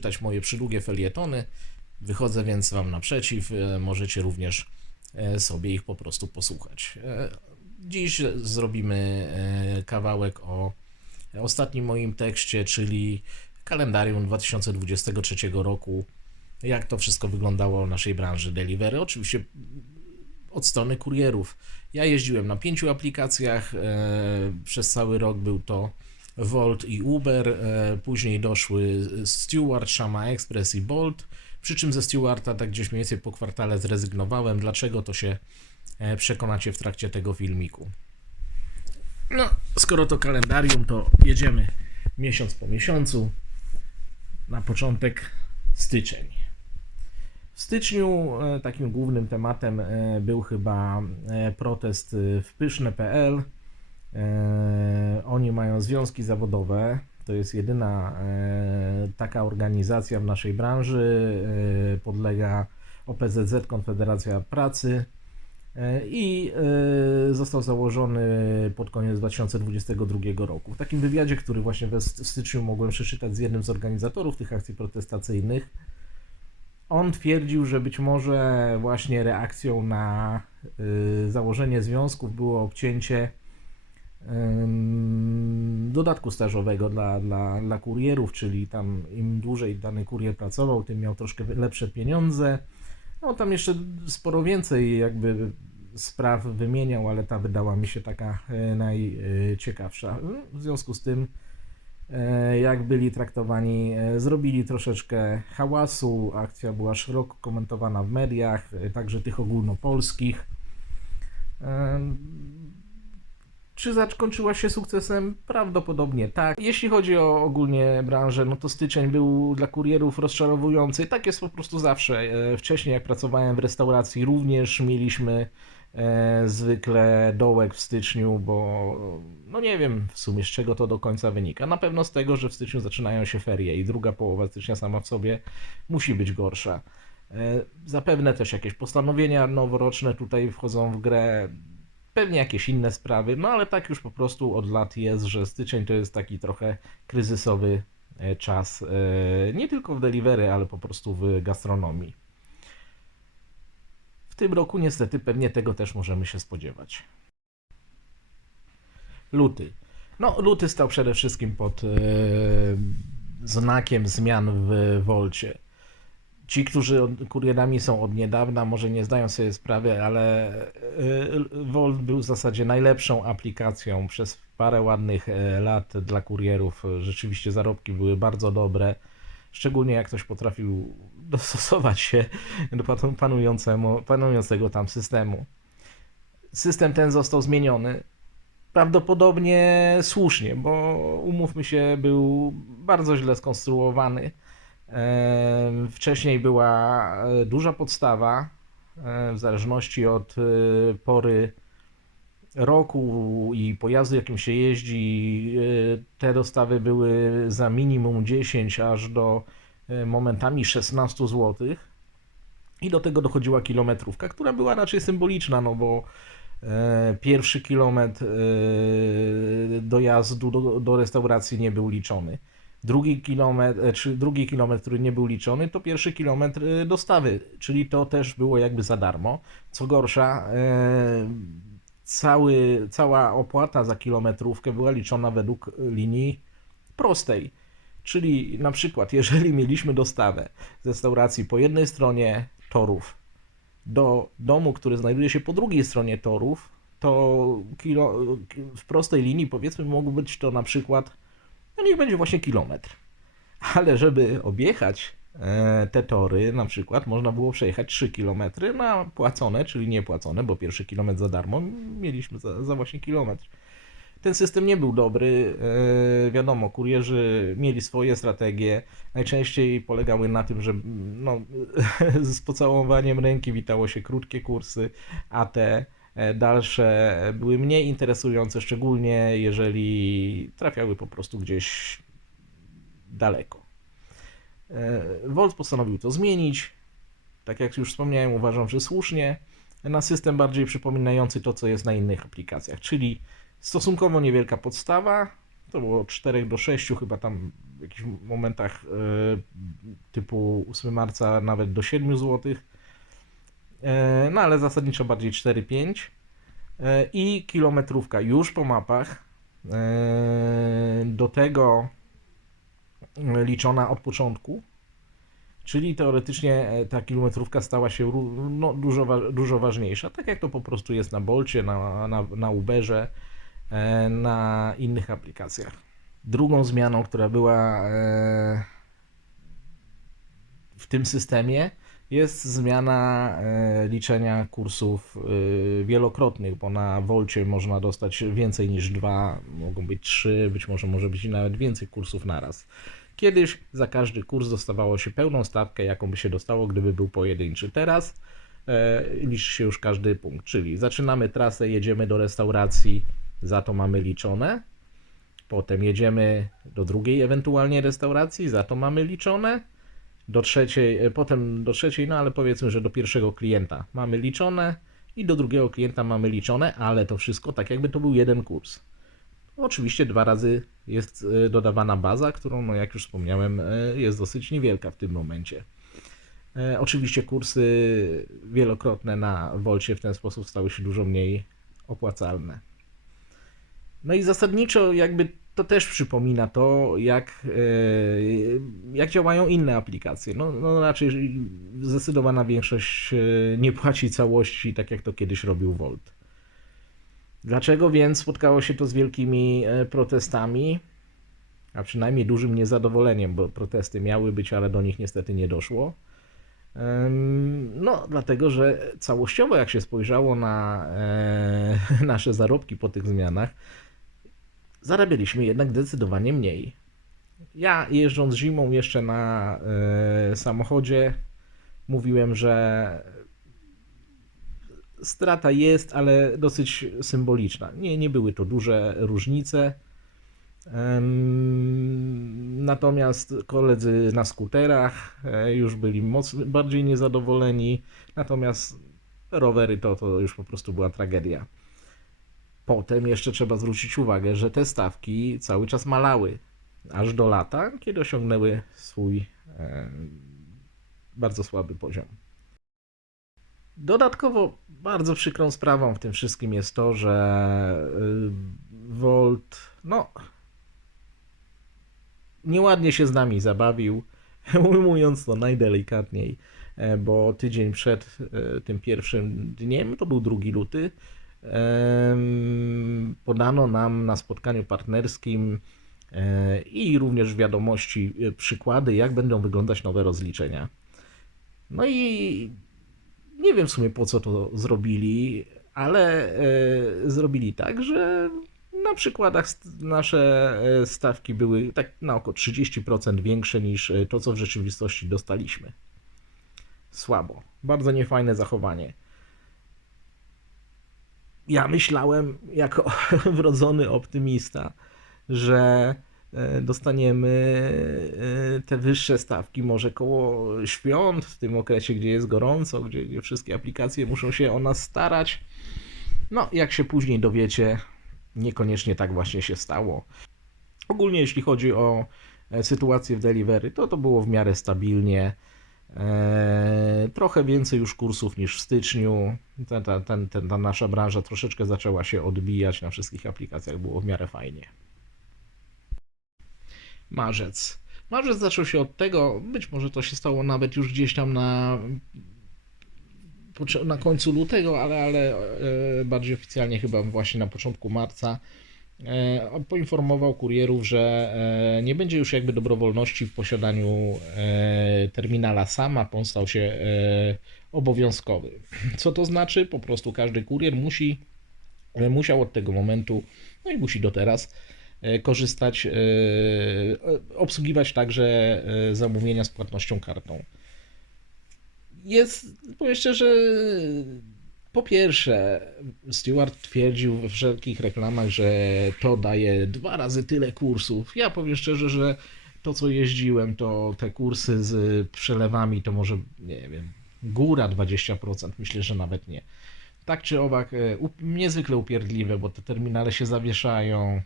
czytać moje przydługie felietony. Wychodzę więc Wam naprzeciw. E, Możecie również e, sobie ich po prostu posłuchać. E, Dziś zrobimy kawałek o ostatnim moim tekście, czyli kalendarium 2023 roku. Jak to wszystko wyglądało w naszej branży delivery. Oczywiście od strony kurierów. Ja jeździłem na pięciu aplikacjach. Przez cały rok był to Volt i Uber. E, później doszły Steward, Shama Express i Bolt. Przy czym ze Stewarda tak gdzieś mniej więcej po kwartale zrezygnowałem. Dlaczego to się e, przekonacie w trakcie tego filmiku. No, skoro to kalendarium, to jedziemy miesiąc po miesiącu. Na początek styczeń. W styczniu e, takim głównym tematem był chyba protest w pyszne.pl. E, Oni mają związki zawodowe. To jest jedyna e, taka organizacja w naszej branży. e, Podlega OPZZ, Konfederacja Pracy. I został założony pod koniec 2022 roku. W takim wywiadzie, który właśnie st- styczniu mogłem przeczytać z jednym z organizatorów tych akcji protestacyjnych, on twierdził, że być może właśnie reakcją na założenie związków było obcięcie dodatku stażowego dla, dla, dla kurierów, czyli tam im dłużej dany kurier pracował, tym miał troszkę lepsze pieniądze. No tam jeszcze sporo więcej jakby spraw wymieniał, ale ta wydała mi się taka e, najciekawsza. W związku z tym e, jak byli traktowani, e, zrobili troszeczkę hałasu. Akcja była szeroko komentowana w mediach, także tych ogólnopolskich. Czy zakończyła się sukcesem? Prawdopodobnie tak. Jeśli chodzi o ogólnie branżę, no to styczeń był dla kurierów rozczarowujący. Tak jest po prostu zawsze. E, Wcześniej, jak pracowałem w restauracji, również mieliśmy e, zwykle dołek w styczniu, bo no nie wiem w sumie z czego to do końca wynika. Na pewno z tego, że w styczniu zaczynają się ferie i druga połowa stycznia sama w sobie musi być gorsza. E, Zapewne też jakieś postanowienia noworoczne tutaj wchodzą w grę, pewnie jakieś inne sprawy, no ale tak już po prostu od lat jest, że styczeń to jest taki trochę kryzysowy e, czas, e, nie tylko w delivery, ale po prostu w gastronomii. W tym roku niestety pewnie tego też możemy się spodziewać. Luty. No, luty stał przede wszystkim pod e, znakiem zmian w Wolcie. Ci, którzy kurierami są od niedawna, może nie zdają sobie sprawy, ale e, Volt był w zasadzie najlepszą aplikacją przez parę ładnych e, lat dla kurierów. Rzeczywiście zarobki były bardzo dobre, szczególnie jak ktoś potrafił dostosować się do panu- panującemu, panującego tam systemu. System ten został zmieniony. Prawdopodobnie słusznie, bo umówmy się, był bardzo źle skonstruowany. Wcześniej była e, duża podstawa, w zależności od e, pory roku i pojazdu, jakim się jeździ. e, Te dostawy były za minimum 10 aż do momentami 16 zł. I do tego dochodziła kilometrówka, która była raczej symboliczna, no bo pierwszy kilometr dojazdu do, do restauracji nie był liczony. Drugi kilometr, e, czy drugi kilometr, który nie był liczony, to pierwszy kilometr e, dostawy, czyli to też było jakby za darmo. Co gorsza, e, cały, cała opłata za kilometrówkę była liczona według linii prostej. Czyli na przykład, jeżeli mieliśmy dostawę z restauracji po jednej stronie torów do domu, który znajduje się po drugiej stronie torów, to kilo, w prostej linii powiedzmy mogło być to na przykład, no niech będzie właśnie kilometr. Ale żeby objechać e, te tory, na przykład można było przejechać 3 km na płacone, czyli niepłacone, bo pierwszy kilometr za darmo mieliśmy za, za właśnie kilometr. Ten system nie był dobry. e, Wiadomo, kurierzy mieli swoje strategie. Najczęściej polegały na tym, że no, z pocałowaniem ręki witało się krótkie kursy, a te dalsze były mniej interesujące, szczególnie jeżeli trafiały po prostu gdzieś daleko. E, Volt postanowił to zmienić. Tak jak już wspomniałem, uważam, że słusznie. Na system bardziej przypominający to, co jest na innych aplikacjach, czyli stosunkowo niewielka podstawa, To było od 4 do 6, chyba tam w jakichś momentach e, typu 8 marca nawet do 7 zł. E, No ale zasadniczo bardziej 4-5. E, I kilometrówka już po mapach. E, Do tego liczona od początku. Czyli teoretycznie ta kilometrówka stała się no, dużo, dużo ważniejsza, tak jak to po prostu jest na Bolcie, na, na, na Uberze, na innych aplikacjach. Drugą zmianą, która była w tym systemie, jest zmiana e, liczenia kursów e, wielokrotnych, bo na Wolcie można dostać więcej niż dwa, mogą być trzy, być może może być nawet więcej kursów naraz. Kiedyś za każdy kurs dostawało się pełną stawkę, jaką by się dostało, gdyby był pojedynczy. Teraz e, liczy się już każdy punkt, czyli zaczynamy trasę, jedziemy do restauracji, za to mamy liczone. Potem jedziemy do drugiej ewentualnie restauracji, za to mamy liczone. Do trzeciej, e, potem do trzeciej, no ale powiedzmy, że do pierwszego klienta mamy liczone i do drugiego klienta mamy liczone, ale to wszystko tak jakby to był jeden kurs. Oczywiście dwa razy jest e, dodawana baza, którą, no jak już wspomniałem, e, jest dosyć niewielka w tym momencie. Oczywiście kursy wielokrotne na Wolcie w ten sposób stały się dużo mniej opłacalne. No i zasadniczo jakby to też przypomina to, jak, e, jak działają inne aplikacje. No, no raczej zdecydowana większość e, nie płaci całości, tak jak to kiedyś robił Volt. Dlaczego więc spotkało się to z wielkimi e, protestami, a przynajmniej dużym niezadowoleniem, bo protesty miały być, ale do nich niestety nie doszło? No, dlatego, że całościowo, jak się spojrzało na nasze zarobki po tych zmianach, zarabialiśmy jednak zdecydowanie mniej. Ja jeżdżąc zimą jeszcze na e, samochodzie, mówiłem, że strata jest, ale dosyć symboliczna. Nie, nie były to duże różnice. Natomiast koledzy na skuterach e, już byli mocno, bardziej niezadowoleni, natomiast rowery to, to już po prostu była tragedia. Potem jeszcze trzeba zwrócić uwagę, że te stawki cały czas malały, aż do lata, kiedy osiągnęły swój e, bardzo słaby poziom. Dodatkowo bardzo przykrą sprawą w tym wszystkim jest to, że y, Volt, no, nieładnie się z nami zabawił, ujmując to najdelikatniej, e, bo tydzień przed e, tym pierwszym dniem, to był 2 luty, podano nam na spotkaniu partnerskim e, i również wiadomości e, przykłady, jak będą wyglądać nowe rozliczenia. No i nie wiem w sumie po co to zrobili, ale e, zrobili tak, że na przykładach nasze stawki były tak na około 30% większe niż to, co w rzeczywistości dostaliśmy. Słabo. Bardzo niefajne zachowanie. Ja myślałem, jako wrodzony optymista, że e, dostaniemy e, te wyższe stawki może koło świąt, w tym okresie, gdzie jest gorąco, gdzie, gdzie wszystkie aplikacje muszą się o nas starać. No, jak się później dowiecie, niekoniecznie tak właśnie się stało. Ogólnie jeśli chodzi o e, sytuację w delivery, to to było w miarę stabilnie. E, trochę więcej już kursów niż w styczniu. Ta, ten, ten, ta nasza branża troszeczkę zaczęła się odbijać na wszystkich aplikacjach, było w miarę fajnie. Marzec. Marzec zaczął się od tego, być może to się stało nawet już gdzieś tam na, na końcu lutego, ale, ale e, bardziej oficjalnie chyba właśnie na początku marca. E, poinformował kurierów, że e, nie będzie już jakby dobrowolności w posiadaniu e, terminala sama, on stał się obowiązkowy. Co to znaczy? Po prostu każdy kurier musi, musiał od tego momentu, no i musi do teraz, korzystać, obsługiwać także zamówienia z płatnością kartą. Jest, powiem szczerze, po pierwsze, Stewart twierdził we wszelkich reklamach, że to daje dwa razy tyle kursów. Ja powiem szczerze, że to co jeździłem, to te kursy z przelewami to może, nie wiem, góra 20%, myślę, że nawet nie. Tak czy owak, e, niezwykle upierdliwe, bo te terminale się zawieszają.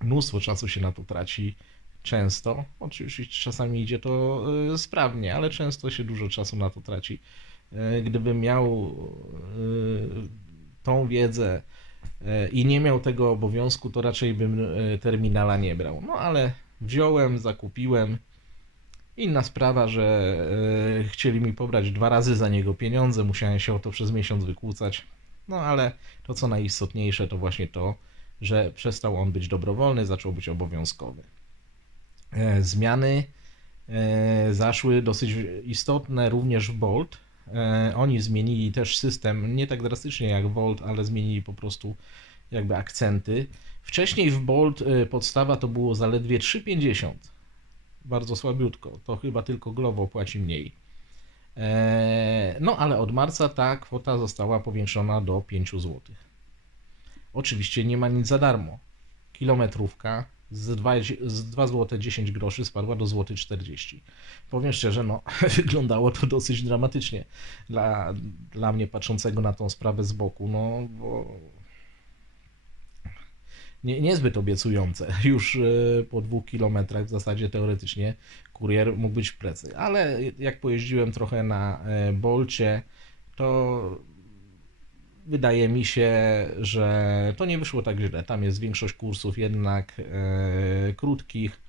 Mnóstwo czasu się na to traci. Często, oczywiście czasami idzie to y, sprawnie, ale często się dużo czasu na to traci. Y, Gdybym miał y, tą wiedzę y, i nie miał tego obowiązku, to raczej bym terminala nie brał. No ale wziąłem, zakupiłem. Inna sprawa, że chcieli mi pobrać dwa razy za niego pieniądze, musiałem się o to przez miesiąc wykłócać. No ale to co najistotniejsze to właśnie to, że przestał on być dobrowolny, zaczął być obowiązkowy. E, Zmiany e, zaszły dosyć istotne również w Bolt. E, Oni zmienili też system, nie tak drastycznie jak Volt, ale zmienili po prostu jakby akcenty. Wcześniej w Bolt e, podstawa to było zaledwie 3,50. Bardzo słabiutko. To chyba tylko Glovo płaci mniej. E, No ale od marca ta kwota została powiększona do 5 zł. Oczywiście nie ma nic za darmo. Kilometrówka z 2, z 2 zł 10 groszy spadła do złoty 40. Powiem szczerze, no wyglądało to dosyć dramatycznie dla, dla mnie patrzącego na tą sprawę z boku, no bo nie, niezbyt obiecujące. Już e, po dwóch kilometrach w zasadzie teoretycznie kurier mógł być w plecy. Ale jak pojeździłem trochę na e, Bolcie, to wydaje mi się, że to nie wyszło tak źle. Tam jest większość kursów jednak e, krótkich.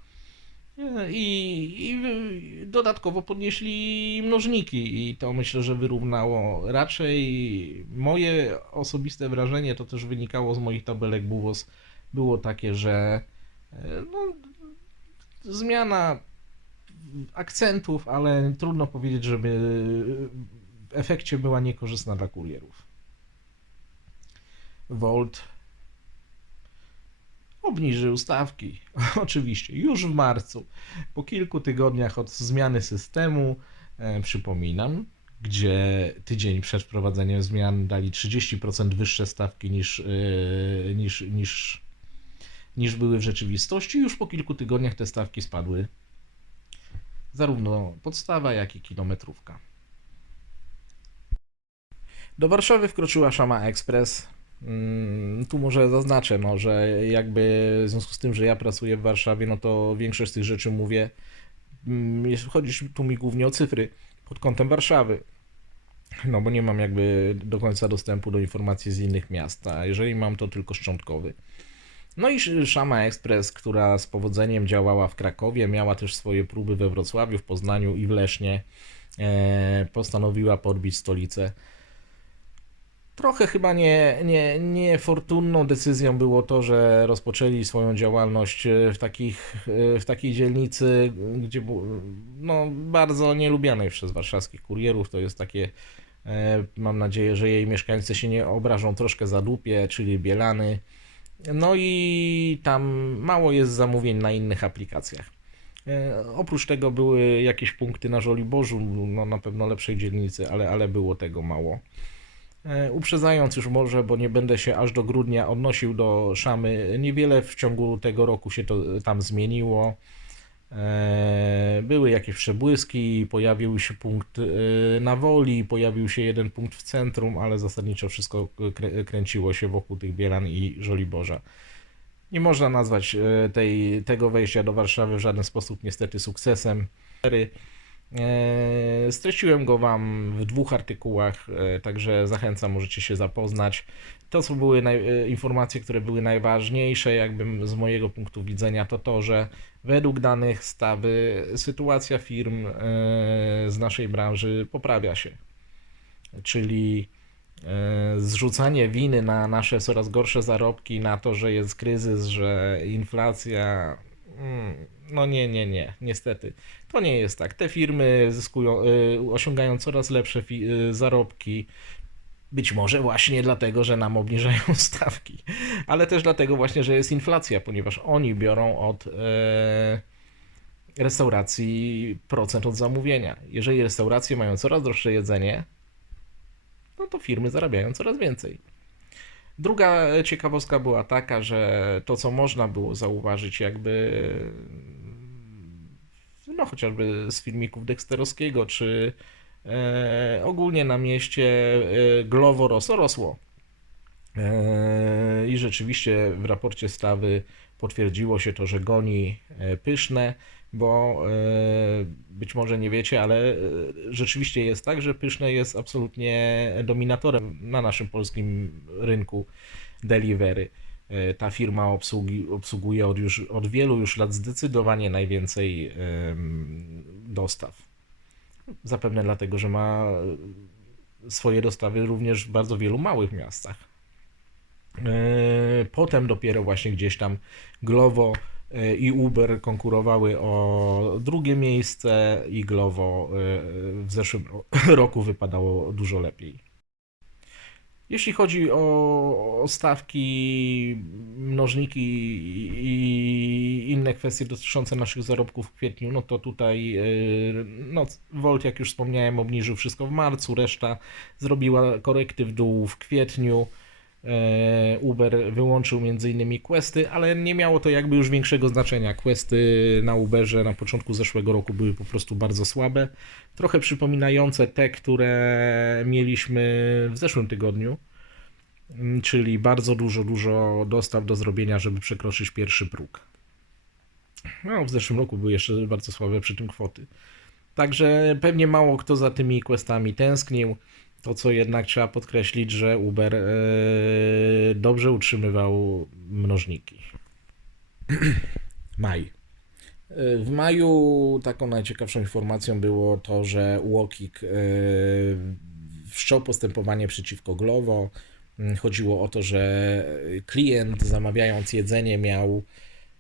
E, I, I dodatkowo podnieśli mnożniki, i to myślę, że wyrównało. Raczej moje osobiste wrażenie, to też wynikało z moich tabelek BUWOS, było takie, że e, no, zmiana akcentów, ale trudno powiedzieć, żeby w efekcie była niekorzystna dla kurierów. Volt obniżył stawki. Oczywiście, już w marcu, po kilku tygodniach od zmiany systemu, e, przypominam, gdzie tydzień przed wprowadzeniem zmian dali 30% wyższe stawki niż, e, niż, niż, niż były w rzeczywistości. Już po kilku tygodniach te stawki spadły. Zarówno podstawa, jak i kilometrówka. Do Warszawy wkroczyła Szama Express. Mm, Tu może zaznaczę, no, że jakby w związku z tym, że ja pracuję w Warszawie, no to większość z tych rzeczy mówię. mm, jest- Chodzi tu mi głównie o cyfry pod kątem Warszawy. No bo nie mam jakby do końca dostępu do informacji z innych miast, a jeżeli mam, to tylko szczątkowy. No i Sz- Szama Express, która z powodzeniem działała w Krakowie, miała też swoje próby we Wrocławiu, w Poznaniu i w Lesznie, e, postanowiła podbić stolicę. Trochę chyba nie, nie, niefortunną decyzją było to, że rozpoczęli swoją działalność e, w, takich, e, w takiej dzielnicy, gdzie no, bardzo nielubianej przez warszawskich kurierów. To jest takie, e, mam nadzieję, że jej mieszkańcy się nie obrażą, troszkę zadupie, czyli Bielany. No i tam mało jest zamówień na innych aplikacjach. Oprócz tego były jakieś punkty na Żoliborzu, no na pewno lepszej dzielnicy, ale, ale było tego mało. E, Uprzedzając już może, bo nie będę się aż do grudnia odnosił do Szamy, niewiele w ciągu tego roku się to tam zmieniło. E, Były jakieś przebłyski, pojawił się punkt e, na Woli, pojawił się jeden punkt w centrum, ale zasadniczo wszystko krę- kręciło się wokół tych Bielan i Żoliborza. Nie można nazwać tej, tego wejścia do Warszawy w żaden sposób niestety sukcesem. E, Streściłem go Wam w dwóch artykułach, e, także zachęcam, możecie się zapoznać. To, co były naj, e, informacje, które były najważniejsze, jakby z mojego punktu widzenia, to to, że według danych stawy sytuacja firm z naszej branży poprawia się. Czyli zrzucanie winy na nasze coraz gorsze zarobki, na to, że jest kryzys, że inflacja. Mm, No nie, nie, nie, niestety. To nie jest tak. Te firmy zyskują, y, osiągają coraz lepsze y, zarobki. Być może właśnie dlatego, że nam obniżają stawki, ale też dlatego właśnie, że jest inflacja, ponieważ oni biorą od e, restauracji procent od zamówienia. Jeżeli restauracje mają coraz droższe jedzenie, no to firmy zarabiają coraz więcej. Druga ciekawostka była taka, że to, co można było zauważyć, jakby no chociażby z filmików Dexterowskiego, czy e, ogólnie na mieście e, Glovo rosło, rosło. E, I rzeczywiście w raporcie stawy potwierdziło się to, że goni e, pyszne, bo e, być może nie wiecie, ale e, rzeczywiście jest tak, że pyszne jest absolutnie dominatorem na naszym polskim rynku delivery. E, Ta firma obsługi, obsługuje od, już, od wielu już lat zdecydowanie najwięcej dostaw. Zapewne dlatego, że ma swoje dostawy również w bardzo wielu małych miastach. Potem dopiero właśnie gdzieś tam Glovo i Uber konkurowały o drugie miejsce i Glovo e, w zeszłym ro- roku wypadało dużo lepiej. Jeśli chodzi o, stawki, mnożniki i inne kwestie dotyczące naszych zarobków w kwietniu, no to tutaj yy, no, Volt, jak już wspomniałem, obniżył wszystko w marcu, reszta zrobiła korekty w dół w kwietniu. E, Uber wyłączył m.in. questy, ale nie miało to jakby już większego znaczenia. Questy na Uberze na początku zeszłego roku były po prostu bardzo słabe, trochę przypominające te, które mieliśmy w zeszłym tygodniu, czyli bardzo dużo, dużo dostaw do zrobienia, żeby przekroczyć pierwszy próg. No, w zeszłym roku były jeszcze bardzo słabe przy tym kwoty. Także pewnie mało kto za tymi questami tęsknił. To, co jednak trzeba podkreślić, że Uber e, dobrze utrzymywał mnożniki. Maj. E, W maju taką najciekawszą informacją było to, że Łokik e, wszczął postępowanie przeciwko Glovo. Mm, Chodziło o to, że klient zamawiając jedzenie miał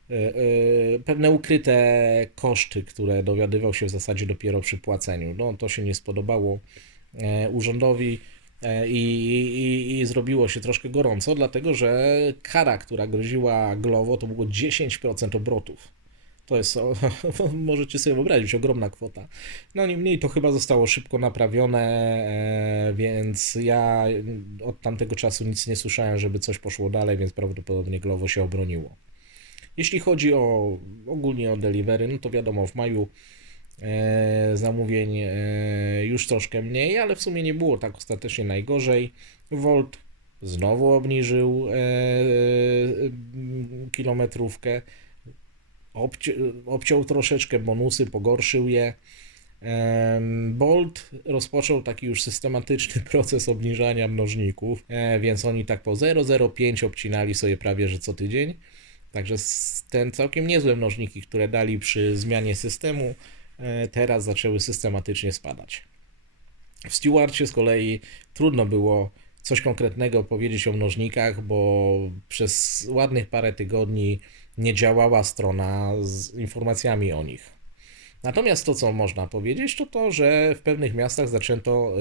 e, pewne ukryte koszty, które dowiadywał się w zasadzie dopiero przy płaceniu. No, to się nie spodobało urzędowi e, i, i, i zrobiło się troszkę gorąco, dlatego że kara, która groziła Glovo, to było 10% obrotów. To jest, o, możecie sobie wyobrazić, ogromna kwota. No niemniej to chyba zostało szybko naprawione, e, więc ja od tamtego czasu nic nie słyszałem, żeby coś poszło dalej, więc prawdopodobnie Glovo się obroniło. Jeśli chodzi o ogólnie o delivery, no to wiadomo, w maju e, zamówień e, już troszkę mniej, ale w sumie nie było tak ostatecznie najgorzej. Volt znowu obniżył e, e, kilometrówkę, obci obciął troszeczkę bonusy, pogorszył je. Bolt rozpoczął taki już systematyczny proces obniżania mnożników, e, więc oni tak po 0,05 obcinali sobie prawie że co tydzień. Także ten całkiem niezłe mnożniki, które dali przy zmianie systemu, e, teraz zaczęły systematycznie spadać. W Stewarcie z kolei trudno było coś konkretnego powiedzieć o mnożnikach, bo przez ładnych parę tygodni nie działała strona z informacjami o nich. Natomiast to, co można powiedzieć, to to, że w pewnych miastach zaczęto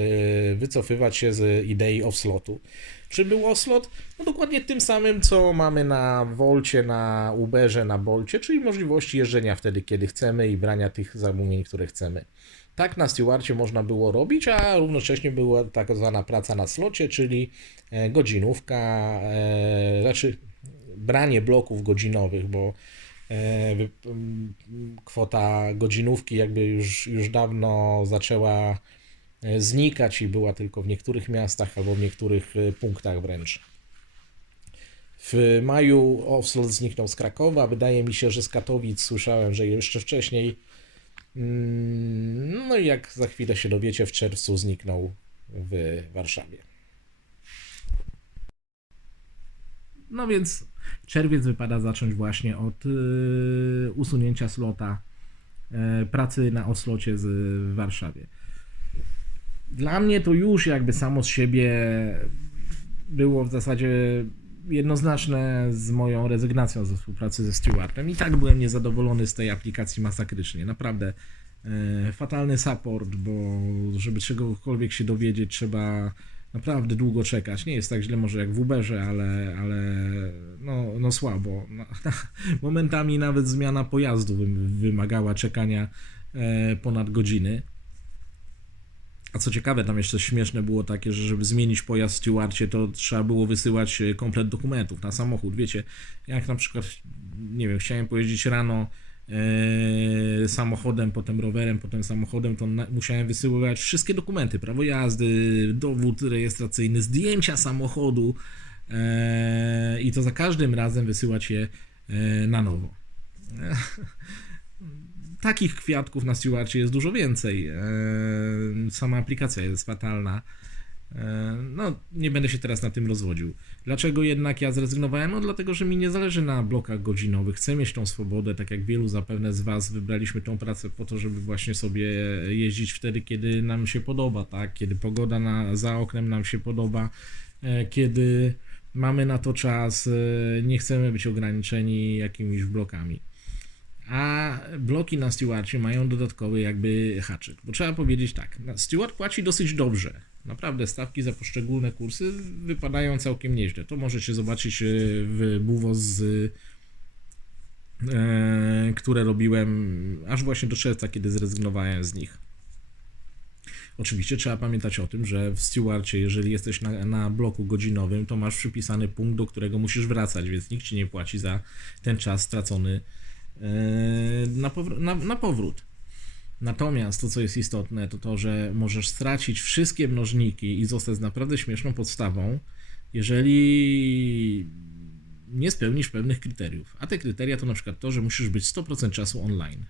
y, wycofywać się z idei offslotu. Czy był offslot? No dokładnie tym samym, co mamy na Volcie, na Uberze, na Bolcie, czyli możliwości jeżdżenia wtedy, kiedy chcemy i brania tych zamówień, które chcemy. Tak na Stewarcie można było robić, a równocześnie była tak zwana praca na slocie, czyli e, godzinówka, e, znaczy branie bloków godzinowych, bo kwota godzinówki jakby już, już dawno zaczęła e, znikać i była tylko w niektórych miastach albo w niektórych e, punktach wręcz. W maju offslot zniknął z Krakowa. Wydaje mi się, że z Katowic słyszałem, że jeszcze wcześniej. Mm, No i jak za chwilę się dowiecie, w czerwcu zniknął w Warszawie. No więc czerwiec wypada zacząć właśnie od y, usunięcia slota y, pracy na odslocie z, w Warszawie. Dla mnie to już jakby samo z siebie było w zasadzie jednoznaczne z moją rezygnacją ze współpracy ze Stewardem. I tak byłem niezadowolony z tej aplikacji masakrycznie. Naprawdę e, fatalny support, bo żeby czegokolwiek się dowiedzieć, trzeba naprawdę długo czekać. Nie jest tak źle może jak w Uberze, ale, ale no, no słabo. No, momentami nawet zmiana pojazdu wym- wymagała czekania e, ponad godziny. A co ciekawe, tam jeszcze śmieszne było takie, że żeby zmienić pojazd w stewardcie, to trzeba było wysyłać e, komplet dokumentów na samochód. Wiecie, jak na przykład, nie wiem, chciałem pojeździć rano samochodem, potem rowerem, potem samochodem, to musiałem wysyłać wszystkie dokumenty, prawo jazdy, dowód rejestracyjny, zdjęcia samochodu e, i to za każdym razem wysyłać je e, na nowo. Takich kwiatków na Stewarcie jest dużo więcej. Sama aplikacja jest fatalna. E, No, nie będę się teraz na tym rozwodził. Dlaczego jednak ja zrezygnowałem? No, dlatego, że mi nie zależy na blokach godzinowych. Chcę mieć tą swobodę, tak jak wielu zapewne z Was wybraliśmy tą pracę po to, żeby właśnie sobie jeździć wtedy, kiedy nam się podoba, tak? Kiedy pogoda na, za oknem nam się podoba, e, kiedy mamy na to czas, e, nie chcemy być ograniczeni jakimiś blokami. A bloki na Stewarcie mają dodatkowy jakby haczyk. Bo trzeba powiedzieć tak, Steward płaci dosyć dobrze. Naprawdę stawki za poszczególne kursy wypadają całkiem nieźle. To możecie zobaczyć e, w Buwo z e, które robiłem aż właśnie do czerwca, kiedy zrezygnowałem z nich. Oczywiście trzeba pamiętać o tym, że w Stewardcie, jeżeli jesteś na, na bloku godzinowym, to masz przypisany punkt, do którego musisz wracać, więc nikt ci nie płaci za ten czas stracony e, na, powr- na, na powrót. Natomiast to, co jest istotne, to to, że możesz stracić wszystkie mnożniki i zostać naprawdę śmieszną podstawą, jeżeli nie spełnisz pewnych kryteriów. A te kryteria to na przykład to, że musisz być 100% czasu online.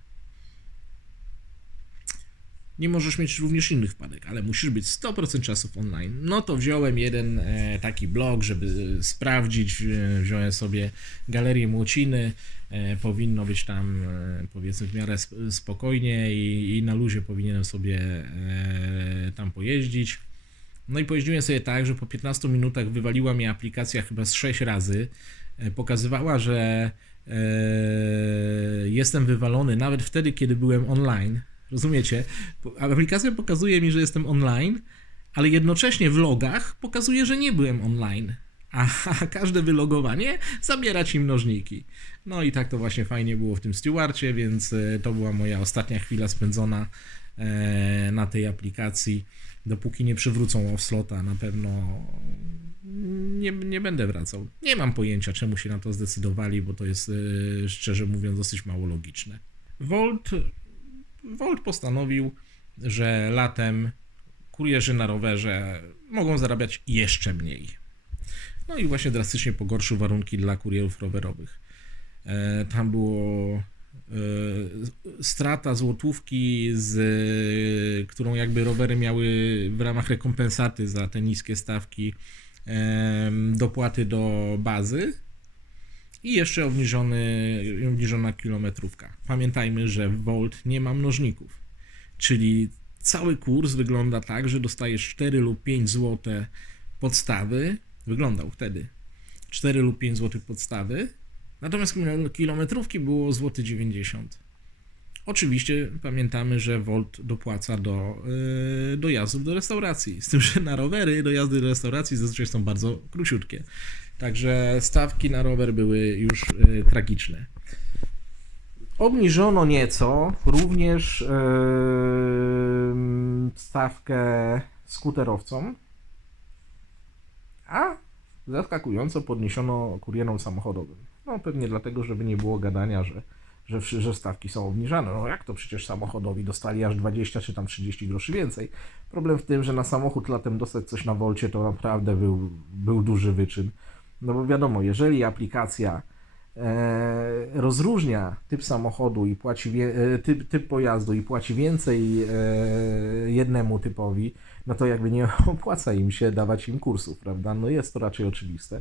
Nie możesz mieć również innych wpadek, ale musisz być 100% czasów online. No to wziąłem jeden e, taki blog, żeby sprawdzić. Wziąłem sobie galerię Młociny. E, powinno być tam e, powiedzmy w miarę sp- spokojnie i, i na luzie powinienem sobie e, tam pojeździć. No i pojeździłem sobie tak, że po 15 minutach wywaliła mi aplikacja chyba z 6 razy. E, Pokazywała, że e, jestem wywalony nawet wtedy, kiedy byłem online. Rozumiecie? Aplikacja pokazuje mi, że jestem online, ale jednocześnie w logach pokazuje, że nie byłem online. A każde wylogowanie zabiera ci mnożniki. No i tak to właśnie fajnie było w tym stewardcie, więc e, to była moja ostatnia chwila spędzona e, na tej aplikacji. Dopóki nie przywrócą offslota, na pewno nie, nie będę wracał. Nie mam pojęcia, czemu się na to zdecydowali, bo to jest e, szczerze mówiąc dosyć mało logiczne. Volt, Volt postanowił, że latem kurierzy na rowerze mogą zarabiać jeszcze mniej. No i właśnie drastycznie pogorszył warunki dla kurierów rowerowych. E, Tam było e, strata złotówki, z, którą jakby rowery miały w ramach rekompensaty za te niskie stawki em, dopłaty do bazy i jeszcze obniżony, obniżona kilometrówka. Pamiętajmy, że Volt nie ma mnożników, czyli cały kurs wygląda tak, że dostajesz 4 lub 5 zł podstawy, wyglądał wtedy 4 lub 5 zł podstawy, natomiast kilo- kilometrówki było złoty 90. Oczywiście pamiętamy, że Volt dopłaca do yy, dojazdów do restauracji. Z tym, że na rowery dojazdy do restauracji zazwyczaj są bardzo króciutkie. Także stawki na rower były już yy, tragiczne. Obniżono nieco również yy, stawkę skuterowcom, a zaskakująco podniesiono kurierom samochodowym. No pewnie dlatego, żeby nie było gadania, że, że, że stawki są obniżane. No jak to przecież samochodowi dostali aż 20 czy tam 30 groszy więcej. Problem w tym, że na samochód latem dostać coś na wolcie to naprawdę był, był duży wyczyn. No bo wiadomo, jeżeli aplikacja e, rozróżnia typ samochodu i płaci e, typ, typ pojazdu i płaci więcej e, jednemu typowi, no to jakby nie opłaca im się dawać im kursów, prawda? No jest to raczej oczywiste.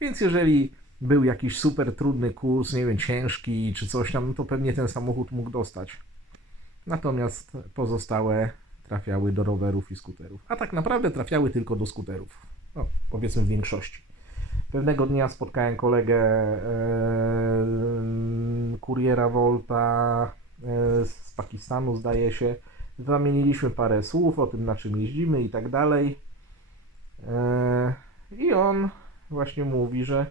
Więc jeżeli był jakiś super trudny kurs, nie wiem, ciężki czy coś tam, no to pewnie ten samochód mógł dostać. Natomiast pozostałe trafiały do rowerów i skuterów. A tak naprawdę trafiały tylko do skuterów. No, powiedzmy w większości. Pewnego dnia spotkałem kolegę e, kuriera Volta e, z Pakistanu, zdaje się. Zamieniliśmy parę słów o tym, na czym jeździmy i tak dalej. E, I on właśnie mówi, że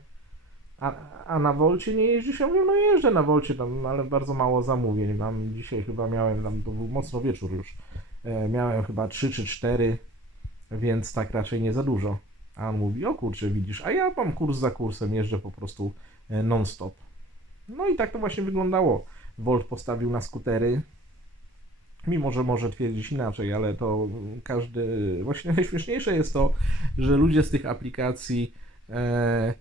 a, a na Wolcie nie jeździsz? Ja mówię, no jeżdżę na Wolcie tam, ale bardzo mało zamówień mam. Dzisiaj chyba miałem, tam to był mocno wieczór już. E, miałem chyba 3 czy 4, więc tak raczej nie za dużo. A on mówi, o kurczę, widzisz, a ja mam kurs za kursem, jeżdżę po prostu e, non-stop. No i tak to właśnie wyglądało. Volt postawił na skutery, mimo że może twierdzić inaczej, ale to każdy. Właśnie najśmieszniejsze jest to, że ludzie z tych aplikacji e,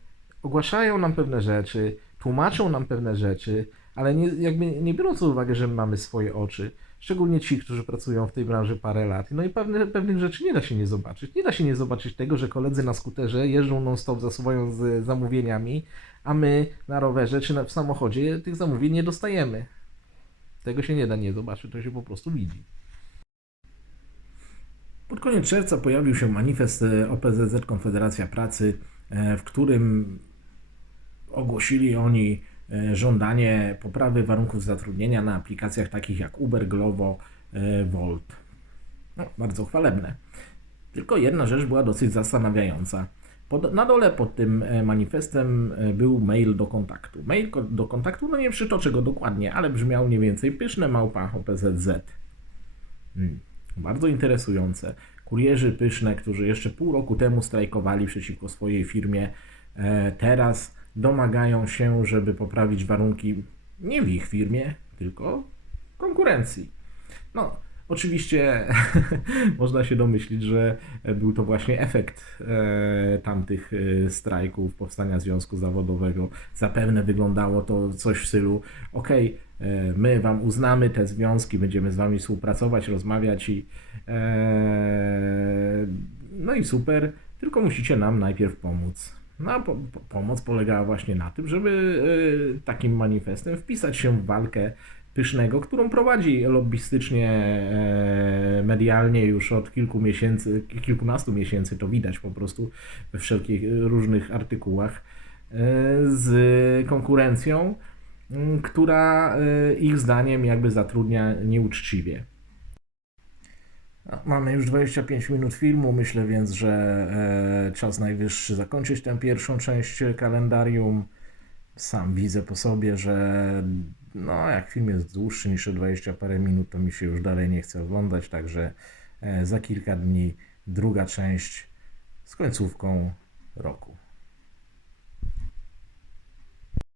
ogłaszają nam pewne rzeczy, tłumaczą nam pewne rzeczy, ale nie, jakby nie biorąc pod uwagę, że my mamy swoje oczy, szczególnie ci, którzy pracują w tej branży parę lat. No i pewne, pewnych rzeczy nie da się nie zobaczyć. Nie da się nie zobaczyć tego, że koledzy na skuterze jeżdżą non-stop, zasuwają z zamówieniami, a my na rowerze czy na, w samochodzie tych zamówień nie dostajemy. Tego się nie da nie zobaczyć, to się po prostu widzi. Pod koniec czerwca pojawił się manifest e, OPZZ Konfederacja Pracy, e, w którym ogłosili oni żądanie poprawy warunków zatrudnienia na aplikacjach takich jak Uber, Glovo, e, Volt. No, bardzo chwalebne. Tylko jedna rzecz była dosyć zastanawiająca. Pod, na dole pod tym e, manifestem e, był mail do kontaktu. Mail do kontaktu, no nie przytoczę go dokładnie, ale brzmiał mniej więcej pyszne małpa OPZZ. Hmm. Bardzo interesujące. Kurierzy pyszne, którzy jeszcze pół roku temu strajkowali przeciwko swojej firmie, e, teraz domagają się, żeby poprawić warunki nie w ich firmie, tylko konkurencji. No, oczywiście można się domyślić, że był to właśnie efekt e, tamtych e, strajków, powstania związku zawodowego. Zapewne wyglądało to coś w stylu: OK, my wam uznamy te związki, będziemy z wami współpracować, rozmawiać i e, no i super, tylko musicie nam najpierw pomóc. No, po, po, pomoc polegała właśnie na tym, żeby e, takim manifestem wpisać się w walkę Pysznego, którą prowadzi lobbystycznie, e, medialnie już od kilku miesięcy, kilkunastu miesięcy, to widać po prostu we wszelkich różnych artykułach, e, z konkurencją, która e, ich zdaniem jakby zatrudnia nieuczciwie. No, Mamy już 25 minut filmu, myślę więc, że e, czas najwyższy zakończyć tę pierwszą część kalendarium. Sam widzę po sobie, że no, jak film jest dłuższy niż o 20 parę minut, to mi się już dalej nie chce oglądać, także e, za kilka dni druga część z końcówką roku.